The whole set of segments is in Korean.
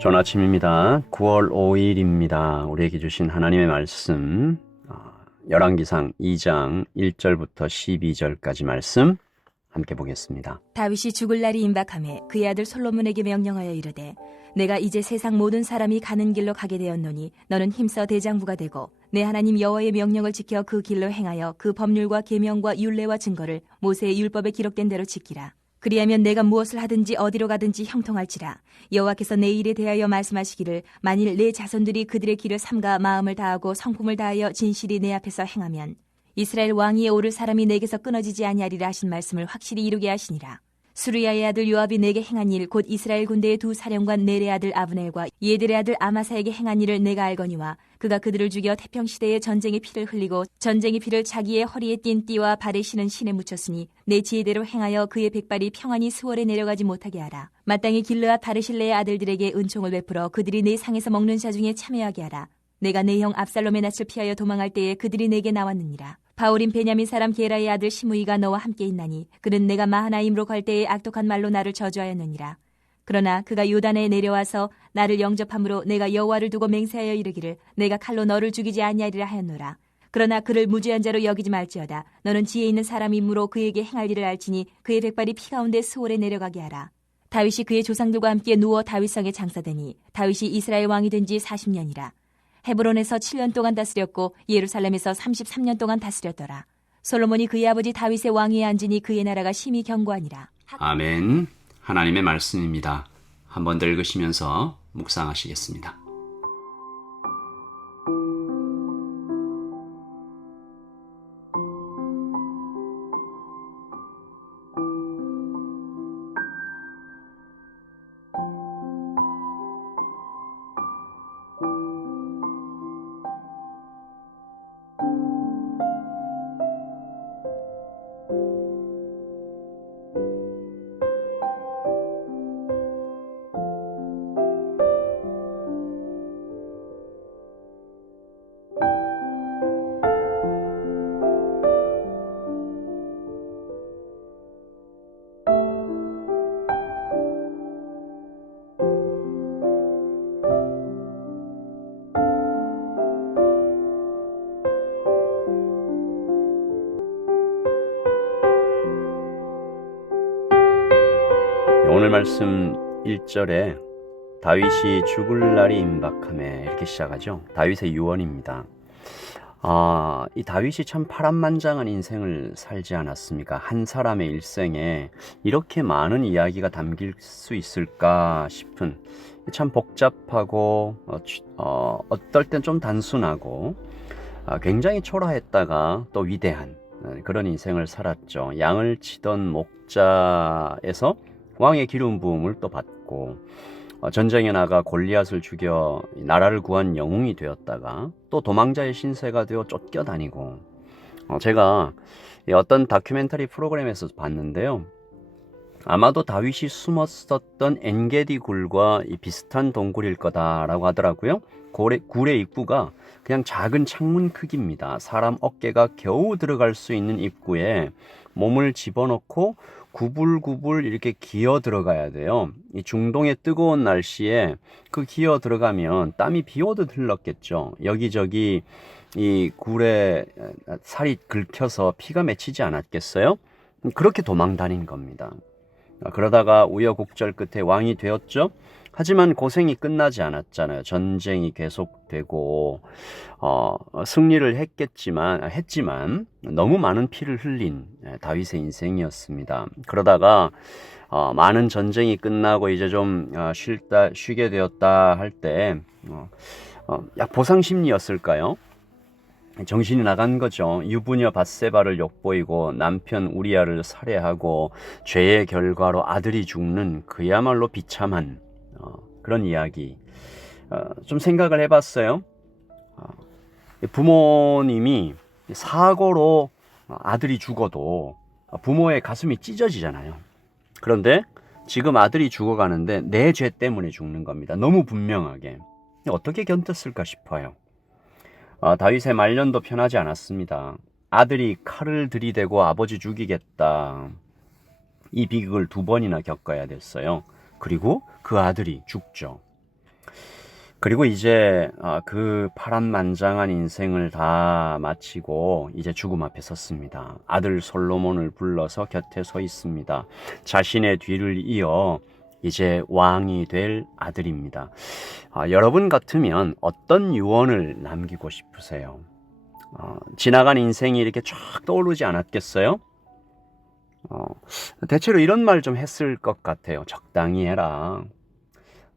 좋은 아침입니다. 9월 5일입니다. 우리에게 주신 하나님의 말씀, 열왕기상 2장 1절부터 12절까지 말씀 함께 보겠습니다. 다윗이 죽을 날이 임박하매 그의 아들 솔로몬에게 명령하여 이르되 내가 이제 세상 모든 사람이 가는 길로 가게 되었노니 너는 힘써 대장부가 되고 내 하나님 여호와의 명령을 지켜 그 길로 행하여 그 법률과 계명과 율례와 증거를 모세의 율법에 기록된 대로 지키라. 그리하면 내가 무엇을 하든지 어디로 가든지 형통할지라. 여호와께서 내 일에 대하여 말씀하시기를 만일 내 자손들이 그들의 길을 삼가 마음을 다하고 성품을 다하여 진실이 내 앞에서 행하면 이스라엘 왕위에 오를 사람이 내게서 끊어지지 아니하리라 하신 말씀을 확실히 이루게 하시니라. 수르야의 아들 요압이 내게 행한 일 곧 이스라엘 군대의 두 사령관 넬의 아들 아브넬과 예들의 아들 아마사에게 행한 일을 내가 알거니와 그가 그들을 죽여 태평시대에 전쟁의 피를 흘리고 전쟁의 피를 자기의 허리에 띤 띠와 발에 신은 신에 묻혔으니 내 지혜대로 행하여 그의 백발이 평안히 수월에 내려가지 못하게 하라. 마땅히 길르앗 바르실레의 아들들에게 은총을 베풀어 그들이 내 상에서 먹는 자 중에 참여하게 하라. 내가 내 형 압살롬의 낯을 피하여 도망할 때에 그들이 내게 나왔느니라. 바울인 베냐민 사람 게라의 아들 시므이가 너와 함께 있나니 그는 내가 마하나임으로 갈 때에 악독한 말로 나를 저주하였느니라. 그러나 그가 요단에 내려와서 나를 영접함으로 내가 여호와를 두고 맹세하여 이르기를 내가 칼로 너를 죽이지 아니하리라 하였노라. 그러나 그를 무죄한 자로 여기지 말지어다. 너는 지혜 있는 사람이므로 그에게 행할 일을 알지니 그의 백발이 피 가운데 수월에 내려가게 하라. 다윗이 그의 조상들과 함께 누워 다윗성에 장사되니 다윗이 이스라엘 왕이 된 지 40년이라. 헤브론에서 7년 동안 다스렸고 예루살렘에서 33년 동안 다스렸더라. 솔로몬이 그의 아버지 다윗의 왕위에 앉으니 그의 나라가 심히 견고하니라. 아멘. 하나님의 말씀입니다. 한번 더 읽으시면서 묵상하시겠습니다. 오늘 말씀 1절에 다윗이 죽을 날이 임박하매 이렇게 시작하죠. 다윗의 유언입니다. 이 다윗이 참 파란만장한 인생을 살지 않았습니까? 한 사람의 일생에 이렇게 많은 이야기가 담길 수 있을까 싶은 참 복잡하고 어떨 땐 좀 단순하고 굉장히 초라했다가 또 위대한 그런 인생을 살았죠. 양을 치던 목자에서 왕의 기름 부음을 또 받고 전쟁에 나가 골리앗을 죽여 나라를 구한 영웅이 되었다가 또 도망자의 신세가 되어 쫓겨다니고 제가 어떤 다큐멘터리 프로그램에서 봤는데요. 아마도 다윗이 숨었었던 엔게디 굴과 비슷한 동굴일 거다라고 하더라고요. 굴의 입구가 그냥 작은 창문 크기입니다. 사람 어깨가 겨우 들어갈 수 있는 입구에 몸을 집어넣고 구불구불 이렇게 기어 들어가야 돼요. 이 중동의 뜨거운 날씨에 그 기어 들어가면 땀이 비 오듯 흘렀겠죠. 여기저기 이 굴에 살이 긁혀서 피가 맺히지 않았겠어요? 그렇게 도망 다닌 겁니다. 그러다가 우여곡절 끝에 왕이 되었죠. 하지만 고생이 끝나지 않았잖아요. 전쟁이 계속되고 승리를 했지만 너무 많은 피를 흘린 다윗의 인생이었습니다. 그러다가 많은 전쟁이 끝나고 이제 좀 쉬게 되었다 할 때 보상 심리였을까요? 정신이 나간 거죠. 유부녀 밧세바를 욕보이고 남편 우리아를 살해하고 죄의 결과로 아들이 죽는 그야말로 비참한 그런 이야기. 좀 생각을 해봤어요. 부모님이 사고로 아들이 죽어도 부모의 가슴이 찢어지잖아요. 그런데 지금 아들이 죽어가는데 내 죄 때문에 죽는 겁니다. 너무 분명하게. 어떻게 견뎠을까 싶어요. 다윗의 말년도 편하지 않았습니다. 아들이 칼을 들이대고 아버지 죽이겠다. 이 비극을 2번이나 겪어야 됐어요. 그리고 그 아들이 죽죠. 그리고 이제 그 파란만장한 인생을 다 마치고 이제 죽음 앞에 섰습니다. 아들 솔로몬을 불러서 곁에 서 있습니다. 자신의 뒤를 이어 이제 왕이 될 아들입니다. 여러분 같으면 어떤 유언을 남기고 싶으세요? 지나간 인생이 이렇게 쫙 떠오르지 않았겠어요? 대체로 이런 말 좀 했을 것 같아요. 적당히 해라.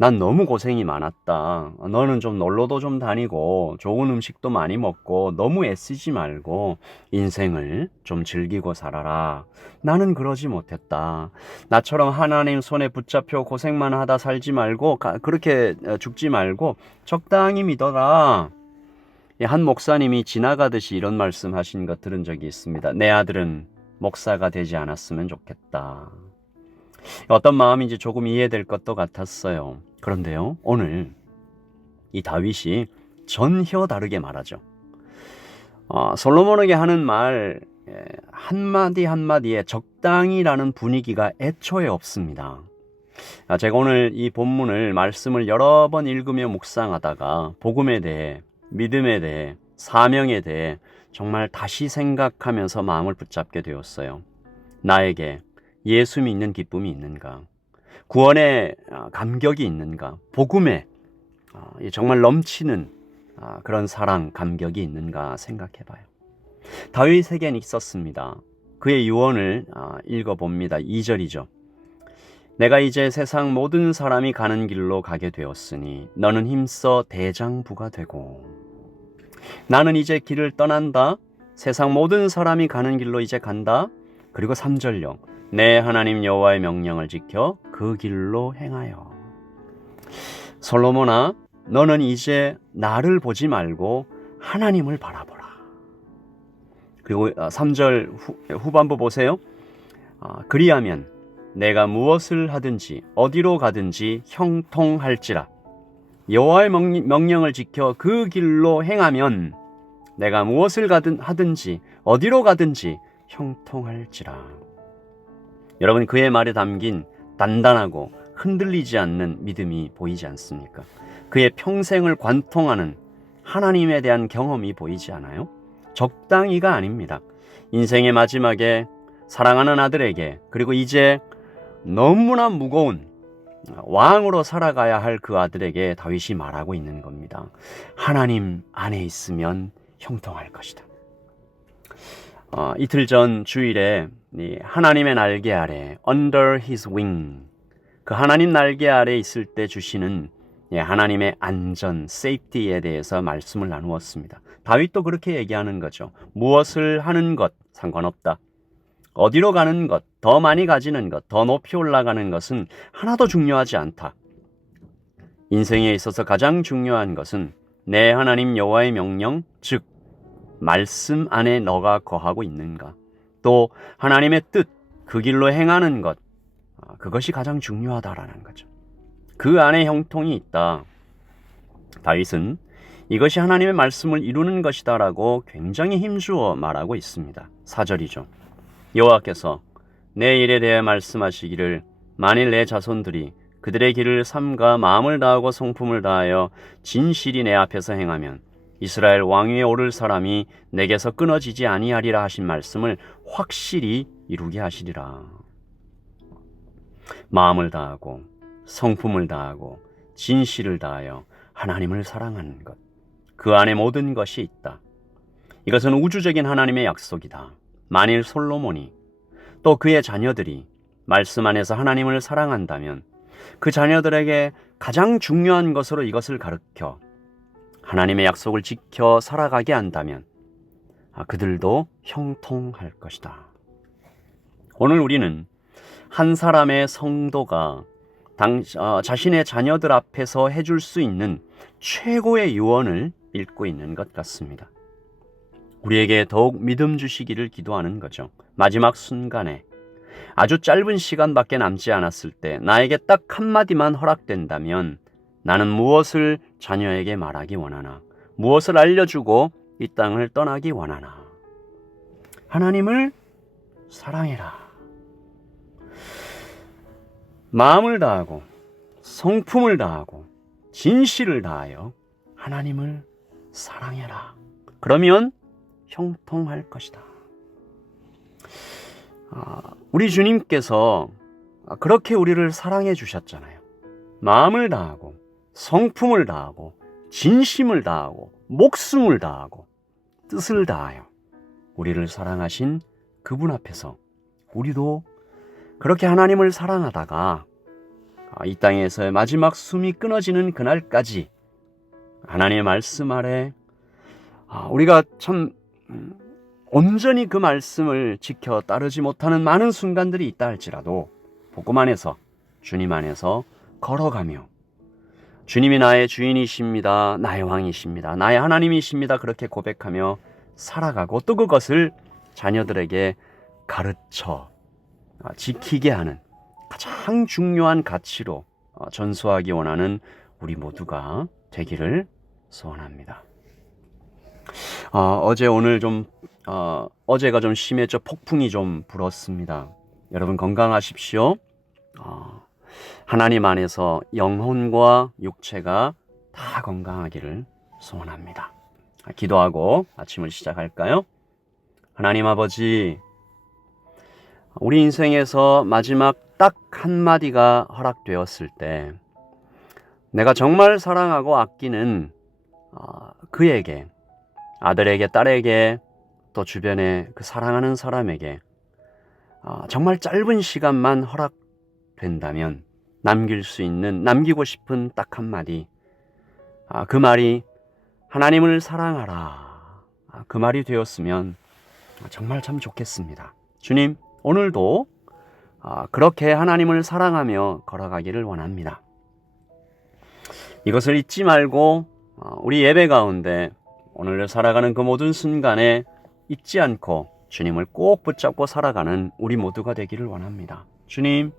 난 너무 고생이 많았다. 너는 좀 놀러도 좀 다니고 좋은 음식도 많이 먹고 너무 애쓰지 말고 인생을 좀 즐기고 살아라. 나는 그러지 못했다. 나처럼 하나님 손에 붙잡혀 고생만 하다 살지 말고 그렇게 죽지 말고 적당히 믿어라. 한 목사님이 지나가듯이 이런 말씀 하신 거 들은 적이 있습니다. 내 아들은 목사가 되지 않았으면 좋겠다. 어떤 마음인지 조금 이해될 것도 같았어요. 그런데요, 오늘 이 다윗이 전혀 다르게 말하죠. 솔로몬에게 하는 말 한마디 한마디에 적당히라는 분위기가 애초에 없습니다. 제가 오늘 이 본문을 말씀을 여러 번 읽으며 묵상하다가 복음에 대해, 믿음에 대해, 사명에 대해 정말 다시 생각하면서 마음을 붙잡게 되었어요. 나에게 예수 믿는 기쁨이 있는가? 구원의 감격이 있는가? 복음에 정말 넘치는 그런 사랑, 감격이 있는가 생각해봐요. 다윗에겐 있었습니다. 그의 유언을 읽어봅니다. 2절이죠. 내가 이제 세상 모든 사람이 가는 길로 가게 되었으니 너는 힘써 대장부가 되고. 나는 이제 길을 떠난다. 세상 모든 사람이 가는 길로 이제 간다. 그리고 3절요. 내 하나님 여호와의 명령을 지켜 그 길로 행하여. 솔로몬아, 너는 이제 나를 보지 말고 하나님을 바라보라. 그리고 3절 후반부 보세요. 그리하면 내가 무엇을 하든지 어디로 가든지 형통할지라. 여호와의 명령을 지켜 그 길로 행하면 내가 무엇을 하든지 어디로 가든지 형통할지라. 여러분, 그의 말에 담긴 단단하고 흔들리지 않는 믿음이 보이지 않습니까? 그의 평생을 관통하는 하나님에 대한 경험이 보이지 않아요? 적당히가 아닙니다. 인생의 마지막에 사랑하는 아들에게, 그리고 이제 너무나 무거운 왕으로 살아가야 할 그 아들에게 다윗이 말하고 있는 겁니다. 하나님 안에 있으면 형통할 것이다. 이틀 전 주일에 하나님의 날개 아래 Under His Wing, 그 하나님 날개 아래 있을 때 주시는 하나님의 안전, 세이프티에 대해서 말씀을 나누었습니다. 다윗도 그렇게 얘기하는 거죠. 무엇을 하는 것 상관없다. 어디로 가는 것, 더 많이 가지는 것, 더 높이 올라가는 것은 하나도 중요하지 않다. 인생에 있어서 가장 중요한 것은 내 하나님 여호와의 명령, 즉 말씀 안에 너가 거하고 있는가, 또 하나님의 뜻, 그 길로 행하는 것, 그것이 가장 중요하다라는 거죠. 그 안에 형통이 있다. 다윗은 이것이 하나님의 말씀을 이루는 것이다라고 굉장히 힘주어 말하고 있습니다. 4절이죠. 여호와께서 내 일에 대해 말씀하시기를 만일 내 자손들이 그들의 길을 삼가 마음을 다하고 성품을 다하여 진실이 내 앞에서 행하면 이스라엘 왕위에 오를 사람이 내게서 끊어지지 아니하리라 하신 말씀을 확실히 이루게 하시리라. 마음을 다하고 성품을 다하고 진실을 다하여 하나님을 사랑하는 것, 그 안에 모든 것이 있다. 이것은 우주적인 하나님의 약속이다. 만일 솔로몬이 또 그의 자녀들이 말씀 안에서 하나님을 사랑한다면 그 자녀들에게 가장 중요한 것으로 이것을 가르쳐 하나님의 약속을 지켜 살아가게 한다면 그들도 형통할 것이다. 오늘 우리는 한 사람의 성도가 자신의 자녀들 앞에서 해줄 수 있는 최고의 유언을 읽고 있는 것 같습니다. 우리에게 더욱 믿음 주시기를 기도하는 거죠. 마지막 순간에 아주 짧은 시간밖에 남지 않았을 때 나에게 딱 한마디만 허락된다면 나는 무엇을 자녀에게 말하기 원하나, 무엇을 알려주고 이 땅을 떠나기 원하나. 하나님을 사랑해라. 마음을 다하고 성품을 다하고 진실을 다하여 하나님을 사랑해라. 그러면 형통할 것이다. 우리 주님께서 그렇게 우리를 사랑해 주셨잖아요. 마음을 다하고 성품을 다하고 진심을 다하고 목숨을 다하고 뜻을 다하여 우리를 사랑하신 그분 앞에서 우리도 그렇게 하나님을 사랑하다가 이 땅에서의 마지막 숨이 끊어지는 그날까지 하나님의 말씀 아래 우리가 참 온전히 그 말씀을 지켜 따르지 못하는 많은 순간들이 있다 할지라도 복음 안에서 주님 안에서 걸어가며 주님이 나의 주인이십니다. 나의 왕이십니다. 나의 하나님이십니다. 그렇게 고백하며 살아가고 또 그것을 자녀들에게 가르쳐 지키게 하는 가장 중요한 가치로 전수하기 원하는 우리 모두가 되기를 소원합니다. 어제가 좀 심했죠. 폭풍이 좀 불었습니다. 여러분 건강하십시오. 하나님 안에서 영혼과 육체가 다 건강하기를 소원합니다. 기도하고 아침을 시작할까요? 하나님 아버지, 우리 인생에서 마지막 딱 한마디가 허락되었을 때 내가 정말 사랑하고 아끼는 그에게, 아들에게, 딸에게, 또 주변에 그 사랑하는 사람에게 정말 짧은 시간만 허락된다면 남기고 싶은 딱 한마디, 그 말이 하나님을 사랑하라, 그 말이 되었으면 정말 참 좋겠습니다. 주님, 오늘도 그렇게 하나님을 사랑하며 걸어가기를 원합니다. 이것을 잊지 말고 우리 예배 가운데 오늘 살아가는 그 모든 순간에 잊지 않고 주님을 꼭 붙잡고 살아가는 우리 모두가 되기를 원합니다. 주님,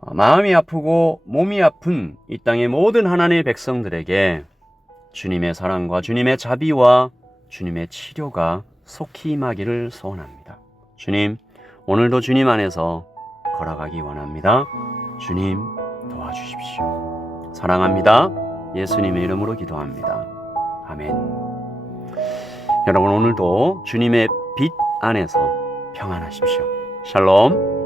마음이 아프고 몸이 아픈 이 땅의 모든 하나님의 백성들에게 주님의 사랑과 주님의 자비와 주님의 치료가 속히 임하기를 소원합니다. 주님, 오늘도 주님 안에서 걸어가기 원합니다. 주님, 도와주십시오. 사랑합니다. 예수님의 이름으로 기도합니다. 아멘. 여러분, 오늘도 주님의 빛 안에서 평안하십시오. 샬롬.